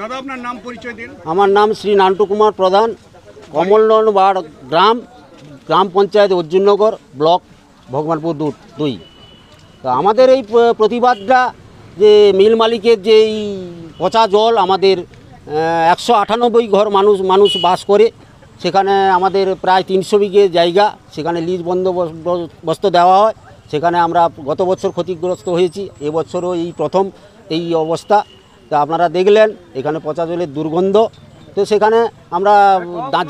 দাদা আপনার নাম পরিচয় দিন। আমার নাম শ্রী নান্টু কুমার প্রধান, কমলনগর গ্রাম পঞ্চায়েত অর্জুননগর, ব্লক ভগবানপুর 2। তো আমাদের এই প্রতিবাদটা যে মিল মালিকের যে এই পচা জল, আমাদের 198 ঘর মানুষ বাস করে, সেখানে আমাদের প্রায় 300 বিঘে জায়গা, সেখানে লিজ বন্দোবস্ত দেওয়া হয়। সেখানে আমরা গত বছর ক্ষতিগ্রস্ত হয়েছি, এবছরও এই প্রথম এই অবস্থা। তা আপনারা দেখলেন এখানে পচা জলের দুর্গন্ধ। তো সেখানে আমরা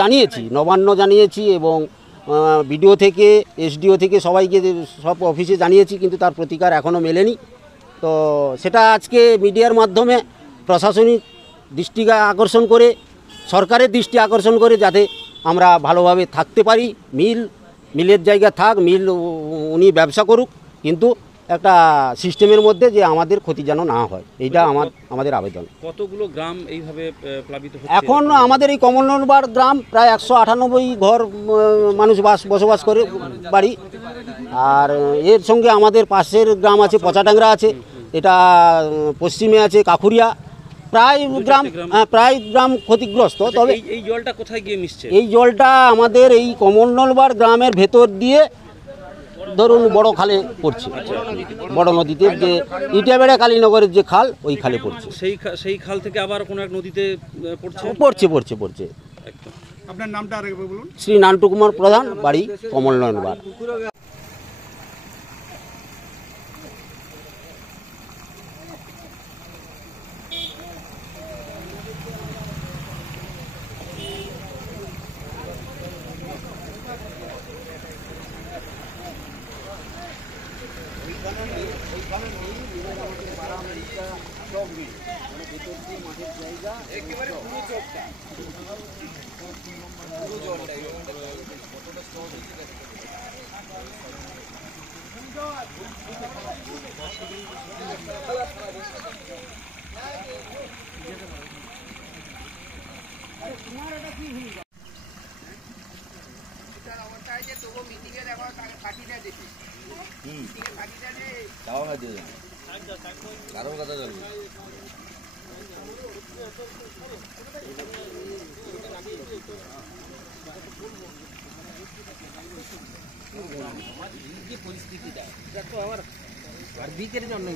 জানিয়েছি, নবান্ন জানিয়েছি এবং বিডিও থেকে এসডিও থেকে সবাইকে, সব অফিসে জানিয়েছি, কিন্তু তার প্রতিকার এখনও মেলেনি। তো সেটা আজকে মিডিয়ার মাধ্যমে প্রশাসনিক দৃষ্টি আকর্ষণ করে, সরকারের দৃষ্টি আকর্ষণ করে, যাতে আমরা ভালোভাবে থাকতে পারি। মিলের জায়গা থাক, মিল উনি ব্যবসা করুক, কিন্তু একটা সিস্টেমের মধ্যে যে আমাদের ক্ষতি যেন না হয়, এইটা আমাদের আবেদন। কতগুলো গ্রাম এইভাবে প্লাবিত হচ্ছে? এখন আমাদের এই কমলনগর গ্রাম প্রায় 198 ঘর মানুষ বসবাস করে বাড়ি। আর এর সঙ্গে আমাদের পাশের গ্রাম আছে পচাটাংরা আছে, এটা পশ্চিমে আছে কাকুরিয়া, প্রায় গ্রাম ক্ষতিগ্রস্ত। তবে এই জলটা কোথায় গিয়ে মিশছে? এই জলটা আমাদের এই কমলনগর গ্রামের ভেতর দিয়ে ধরুন বড় খালে পড়ছে, বড় নদীতে, যে ইটাবেড়া কালীনগরের যে খাল, ওই খালে পড়ছে। সেই খাল থেকে আবার কোনো এক নদীতে পড়ছে। আপনার নামটা আরেকবার বলুন। শ্রী নান্টু কুমার প্রধান, বাড়ি কমলনগর। পরিস্থিতিটা দেখো আমার আর বিকের জন্য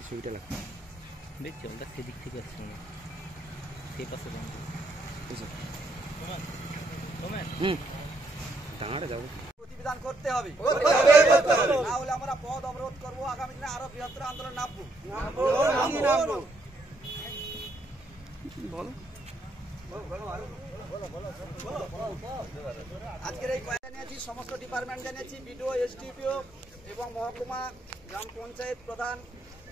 ট্যাঙ্কির ছবিটা লাগবে। বেশ জলটা সেদিক থেকে আসছে না, সেই পাশে টাঙাড়ে যাবো। প্রতিবিধান করতে হবে, না হলে আমরা পথ অবরোধ করবো, আগামী দিনে আরো বৃহত্তর আন্দোলন নামবো। আজকের এই জানিয়েছি, সমস্ত ডিপার্টমেন্ট জানিয়েছি, বিডিও, এসডিপিও এবং মহকুমা, গ্রাম পঞ্চায়েত প্রধান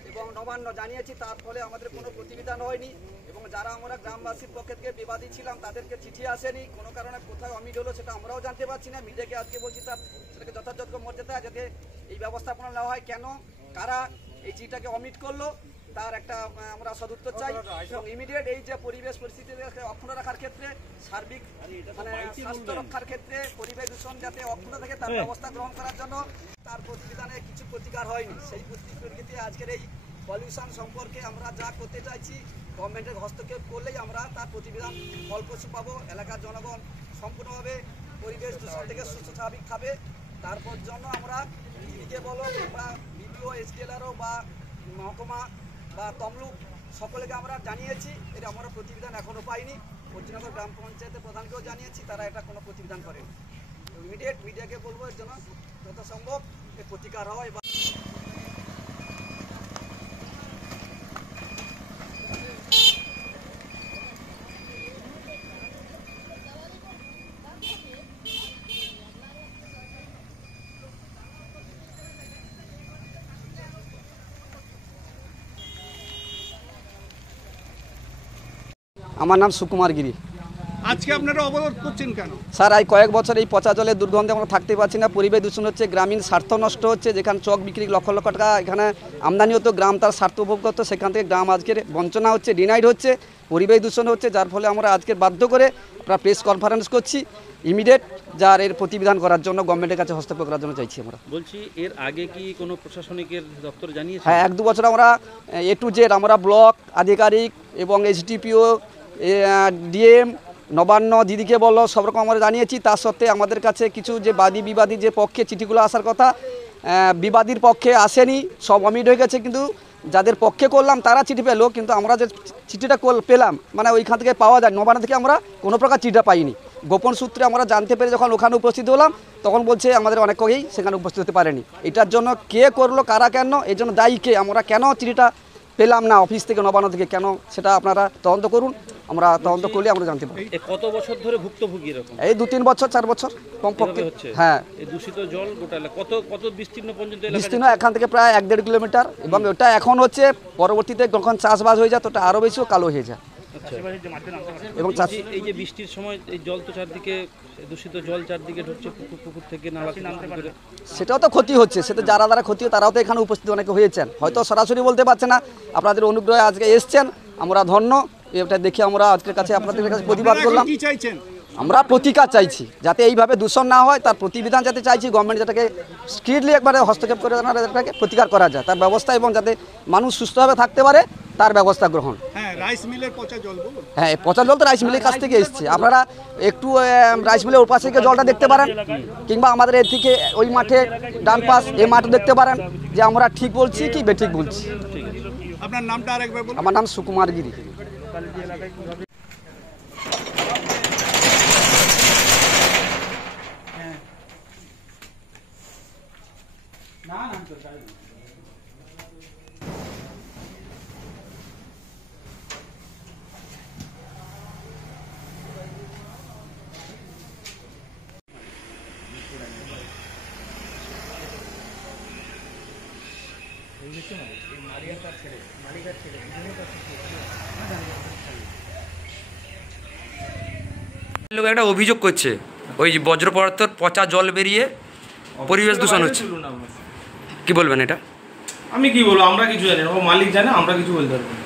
এবং নবান্ন জানিয়েছি। তার ফলে আমাদের কোনো প্রতিবিধান হয়নি এবং যারা আমরা গ্রামবাসীর পক্ষ থেকে বিবাদী ছিলাম তাদেরকে চিঠি আসেনি। কোনো কারণে কোথায় অমিট হলো সেটা আমরাও জানতে পারছি না। মিডিয়াকে আজকে বলছি তার সেটাকে যথাযথ মর্যাদা যাতে এই ব্যবস্থাপনা নেওয়া হয়। কেন, কারা এই চিঠিটাকে অমিট করলো তার একটা আমরা সদুত্তর চাই এবং ইমিডিয়েট এই যে পরিবেশ পরিস্থিতিকে অক্ষুণ্ণ রাখার ক্ষেত্রে, সার্বিক মানে স্বাস্থ্য রক্ষার ক্ষেত্রে পরিবেশ দূষণ যাতে অক্ষুণ্ণ থাকে তার ব্যবস্থা গ্রহণ করার জন্য তার প্রতিবিধানে কিছু প্রতিকার হয়নি। সেই পরিপ্রেক্ষিতে আজকের এই পলিউশন সম্পর্কে আমরা যা করতে চাইছি, গভর্নমেন্টের হস্তক্ষেপ করলেই আমরা তার প্রতিবিধান ফলপ্রসূ পাবো। এলাকার জনগণ সম্পূর্ণভাবে পরিবেশ দূষণ থেকে সুস্থ স্বাভাবিক খাবে। তারপর জন্য আমরা দিদিকে বলো বা বিডিও, এসডিএলআরও বা মহকুমা বা তমলুক সকলকে আমরা জানিয়েছি, এটা আমরা প্রতিবিধান এখনও পাইনি। পশ্চিমনগর গ্রাম পঞ্চায়েতের প্রধানকেও জানিয়েছি, তারা এটা কোনো প্রতিবিধান করেনি। ইমিডিয়েট মিডিয়াকে বলবো এর জন্য যত সম্ভব এর প্রতিকার হয়। আমার নাম সুকুমার গিরি। আজকে আপনারা অবরোধ করছেন কেন? স্যার, এই কয়েক বছর এই পচা জলের দুর্গন্ধে আমরা থাকতে পারছি না। পরিবেশ দূষণ হচ্ছে, গ্রামীণ স্বার্থ নষ্ট হচ্ছে। যেখানে চক বিক্রি লক্ষ লক্ষ টাকা এখানে আমদানি হতো, গ্রাম তার স্বার্থ উপভোগ করতো, সেখান থেকে গ্রাম আজকের বঞ্চনা হচ্ছে, ডিনাইড হচ্ছে, পরিবেশ দূষণ হচ্ছে। যার ফলে আমরা আজকে বাধ্য করে আমরা প্রেস কনফারেন্স করছি, ইমিডিয়েট যার এর প্রতিবিধান করার জন্য গভর্নমেন্টের কাছে হস্তক্ষেপ করার জন্য চাইছি আমরা। বলছি, এর আগে কি কোনো প্রশাসনিকের দপ্তর জানিয়েছে? হ্যাঁ, 1-2 বছর আমরা A to Z আমরা ব্লক আধিকারিক এবং এসডিপিও, ডিএম, নবান্ন, দিদিকে বলো, সব রকম আমরা জানিয়েছি। তার সত্ত্বে আমাদের কাছে কিছু যে বাদী বিবাদী যে পক্ষে চিঠিগুলো আসার কথা, বিবাদীর পক্ষে আসেনি, সব অমিট হয়ে গেছে। কিন্তু যাদের পক্ষে করলাম তারা চিঠি পেলো, কিন্তু আমরা যে চিঠিটা পেলাম মানে ওইখান থেকে পাওয়া যায়, নবান্ন থেকে আমরা কোনো প্রকার চিঠিটা পাইনি। গোপন সূত্রে আমরা জানতে পেরে যখন ওখানে উপস্থিত হলাম তখন বলছে আমাদের অনেক করেই সেখানে উপস্থিত হতে পারেনি। এটার জন্য কে করলো, কারা কেন, এই জন্য দায়ী কে, আমরা কেন চিঠিটা পেলাম না অফিস থেকে, নবান্ন থেকে কেন, সেটা আপনারা তদন্ত করুন। আমরা তদন্ত করলে আমরা জানতে পারি। কত বছর ধরে ভুক্তভোগী এরকম? এই 2-3 বছর 4 বছর কমপক্ষে। হ্যাঁ, এই দূষিত জল গোটা কত কত বিস্তীর্ণ পর্যন্ত বিস্তীর্ণ এখান থেকে প্রায় 1-1.5 কিলোমিটার এবং ওটা এখন হচ্ছে, পরবর্তীতে যখন চাষবাস হয়ে যায় তো ওটা আরও বেশিও কালো হয়ে যায়। এবং এই যে বৃষ্টির সময় এই জল তো চারদিকে, দূষিত জল চারদিকে ঢুকছে, পুকুর থেকে নালা থেকে, সেটাও তো ক্ষতি হচ্ছে। সেটা যারা ক্ষতি হয় তারাও তো এখানে উপস্থিত অনেকে হয়েছেন, হয়তো সরাসরি বলতে পারছে না। আপনাদের অনুগ্রহে আজকে এসছেন, আমরা ধন্য। এটা দেখে আমরা আজকের কাছে আপনাদের কাছে প্রতিবাদ করলাম। কি চাইছেন? আমরা প্রতিকার চাইছি, যাতে এইভাবে দূষণ না হয় তার প্রতিবিধান যাতে চাইছি। গভর্নমেন্ট যেটাকে স্ট্রিক্টলি একবারে হস্তক্ষেপ করে এটাকে প্রতিকার করা যায়, তার ব্যবস্থা, এবং যাতে মানুষ সুস্থভাবে থাকতে পারে তার ব্যবস্থা গ্রহণ। হ্যাঁ, রাইস মিলের পচা জল বলুন। হ্যাঁ, পচা জল তো রাইস মিলের কাছ থেকে এসছে। আপনারা একটু রাইস মিলের ওপাশ থেকে জলটা দেখতে পারেন, কিংবা আমাদের এর থেকে ওই মাঠে ডান পাশ এই মাঠে দেখতে পারেন যে আমরা ঠিক বলছি কি বেঠিক বলছি। আপনার নামটা আরেকবার বলুন। আমার নাম সুকুমার গিরি। লোক একটা অভিযোগ করছে, ওই যে বজ্র পদার্থের পচা জল বেরিয়ে পরিবেশ দূষণ হচ্ছে। কি বলবেন এটা? আমি কি বলবো, আমরা কিছু জানি না, ও মালিক জানে, আমরা কিছু বলতে পারবো না।